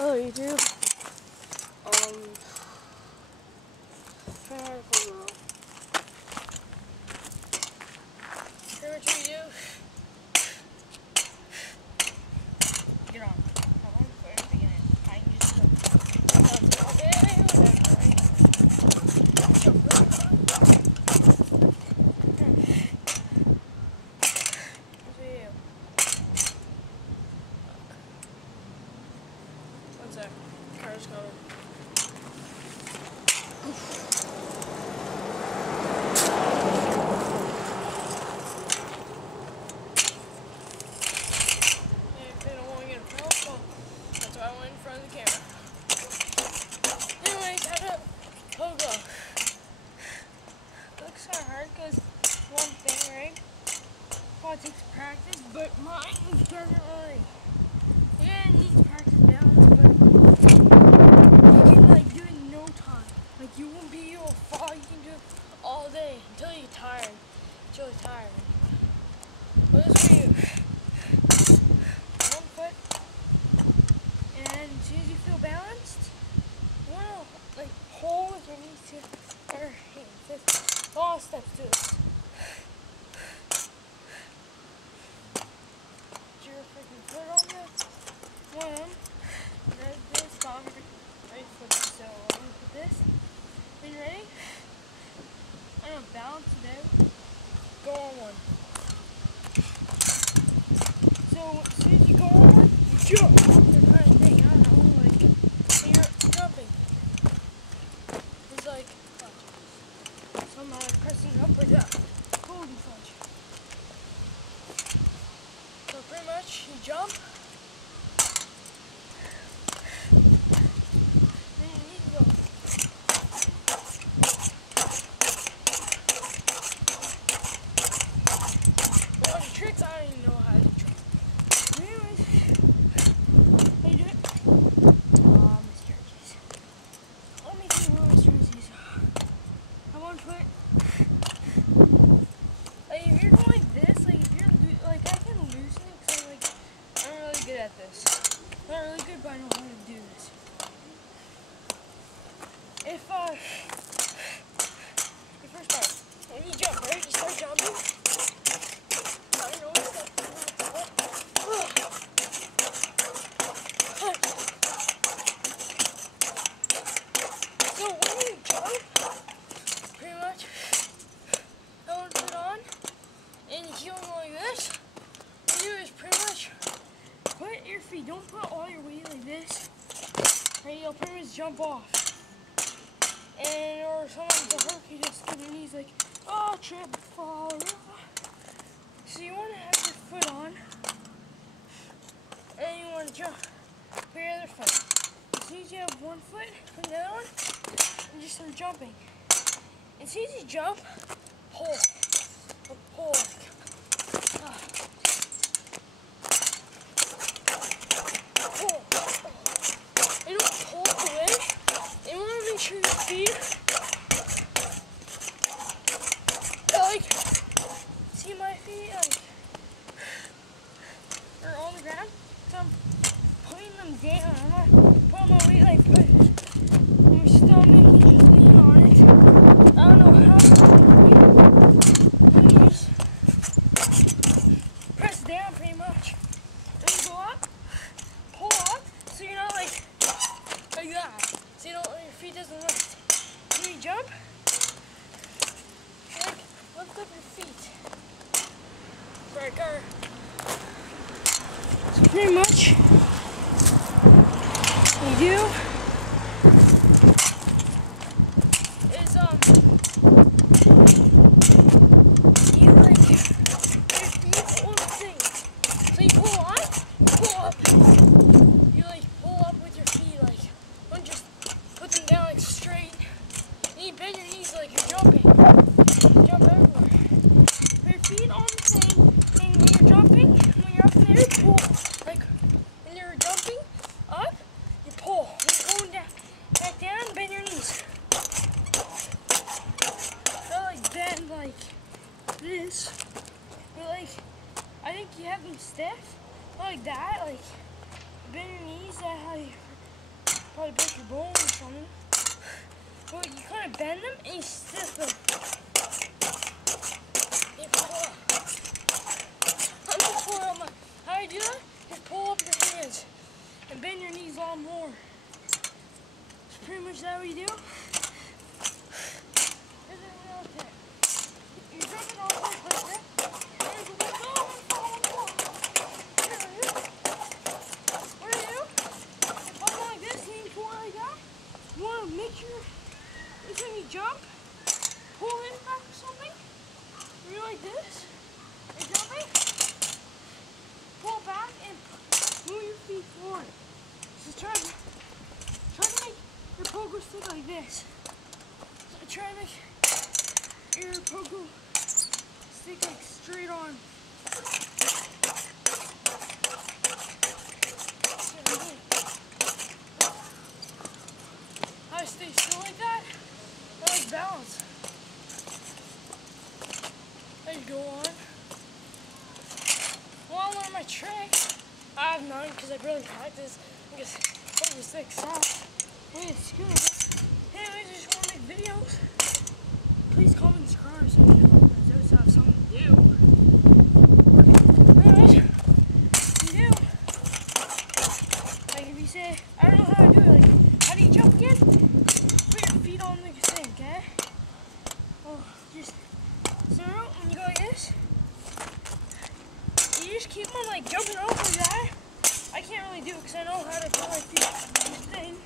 Oh, you do? Try hard for now. Hear what you do? Get on. One sec. Car's coming. They don't want to get a film, so that's why I went in front of the camera. Anyways, how to pogo. Looks kind of hard because one thing, right? Probably takes practice, but mine doesn't really. Yeah, it needs practice down, but you can like do it in no time. Like you won't be able to fall. You can do it all day until you're tired. Until you're tired. Well, this for you. 1 foot, and as soon as you feel balanced, you wanna like hold with your knees to or hands. All steps to it. Put your freaking foot on the one. There's this dog right foot. So I'm gonna put this. Are you ready? I'm gonna balance it out. Go on one. So as soon as you go on one, you jump. Kind of thing, I don't know, like you're jumping. It's like somehow pressing up like that. Holy fudge. So pretty much you jump. Then you need to go. Well, the tricks I don't even know how to do. Anyways, how you do it? Mr. Keys. Let me see where Mr. Keys are. I'm 1 foot. Like if you're going like this, like if you're like I can loosen it because I'm really good at this. I'm not really good, but I know how to do this. If the first part, when you jump, right? You start jumping. I don't know what's up. So when you jump, pretty much, have 1 foot on, and you keep on like this. What you do is pretty much put your feet. Don't put all your weight like this. Right? You'll pretty much jump off. And or someone's a hurt, you just get your knees like, oh, trip, fall. So you want to have your foot on, and you want to jump. Put your other foot. As soon as you have 1 foot, put the other one, and just start jumping. As soon as you jump, hold. Hold. Pull. You don't pull away. You want to make sure your feet like, see my feet like are on the ground. So I'm putting them down. I'm not putting my weight like my stomach and lean on it. I don't know how. Just press down pretty much. Then you go up, pull up, so you're not like that. So you don't, your feet doesn't lift. When you jump, like lift up your feet. Right, car. So pretty much, what you do is you like your feet on the thing. So you pull on, pull up. You like pull up with your feet, like don't just put them down like straight. And you bend your knees like you're jumping. Jump everywhere. Put your feet on the thing, and when you're jumping, when you're up there, pull. Like when you're jumping up, you pull. When you're going down, back down, bend your knees. Not like bend like this, but like I think you have them stiff, not like that. Like bend your knees. That's how you probably break your bones or something. But you kind of bend them and you stiff them. You pull up. I'm just pulling up my. How you do that? Just pull up your hands and bend your knees a lot more. That's pretty much that what you do. You're jumping all over the place, right? And it's like, oh, what do you do? If I'm like this and you pull like that, you want to make sure this when you jump, pull in back or something. You're like this, you're jumping, pull back and move your feet forward. So try to make your pogo stick like this. So try to make your pogo stick like straight on. I stay still like that. I like balance. There you go on. Well, one of my tricks, I have none because I barely practice. I guess pogo stick soft. Wait, it's good. Anyways, I just want to make videos. Please comment and subscribe so you just have something to do. Anyways, if you do, like if you say, I don't know how to do it, like, how do you jump again? Put your feet on the thing, okay? Well, just, so when you go like this, you just keep on like jumping over that. I can't really do it because I know how to put my feet on this thing.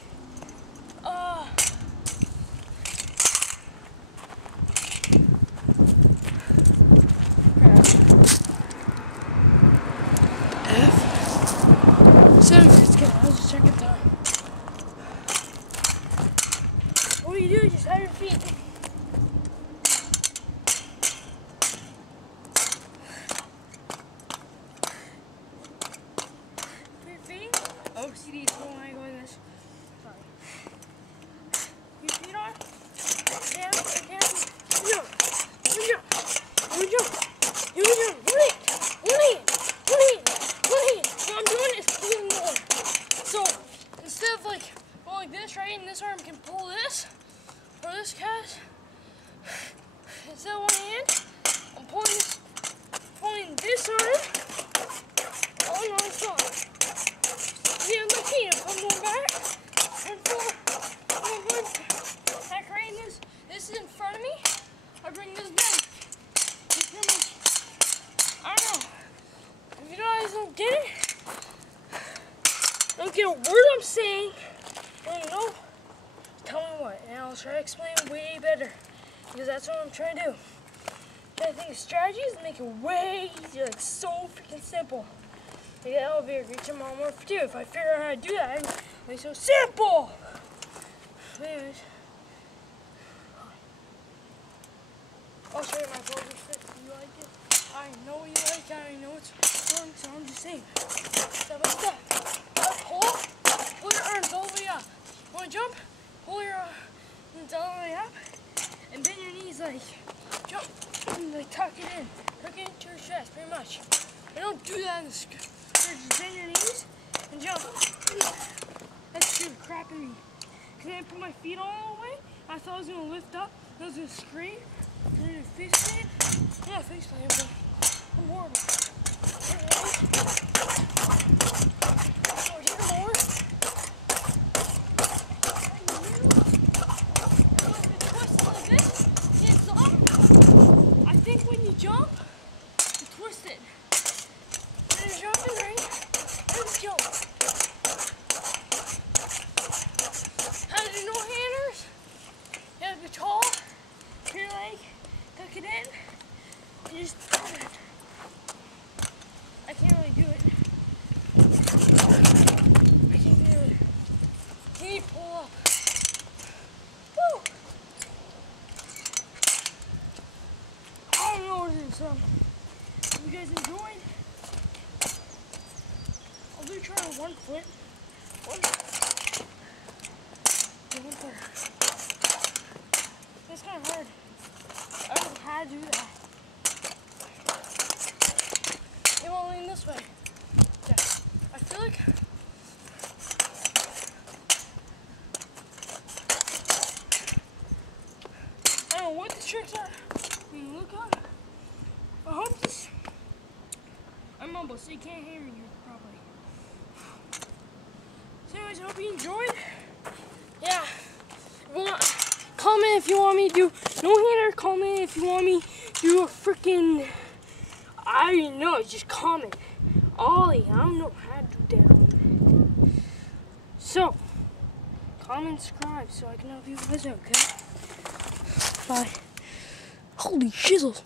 What you do, just have your feet. Put your feet. OCD is when I go like this. Sorry. Your feet on. Down, down. Jump. What I'm doing is pulling more. So instead of like going like this, right, and this arm can pull this. For this cast, instead of one hand, I'm pulling this arm on one side. Yeah, my feet, I'm going back and forth, back right in this. This is in front of me. I bring this back. I don't know. If you guys don't get it, don't get a word I'm saying, don't know. Tell me what, and I'll try to explain way better, because that's what I'm trying to do. I think the strategy is to make it way easier, like so freaking simple. Like the elevator, reach them all more for two. If I figure out how to do that, it'll be so simple. But anyways, I'll show you my pogo stick if you like it. I know you like it, I know it's fun, so I'm just saying. Step by step. Pull your arms all the way up. Want to jump? Pull your arms all the way up, and bend your knees like jump, and like tuck it in. Tuck it into your chest, pretty much. I don't do that in the skirt. Just bend your knees and jump. That's too crapping me. Because I didn't put my feet all the way. I thought I was going to lift up, and I was going to scream. And then face plant. Yeah, face plant, but I'm horrible. I can't really do it. I can't do it. Can you pull up? Woo! I don't know what to do, so if you guys enjoyed, I'll do try on one foot. It's kind of hard. I don't know how to do that. It won't lean this way. Okay. I feel like so you can't hear me properly. So anyways, I hope you enjoyed. Yeah. Comment if you want me to do no hater. Comment if you want me to do a freaking, I don't even know, just comment. Ollie, I don't know how to do that. So, comment, subscribe so I can help you guys out, okay? Bye. Holy shizzle.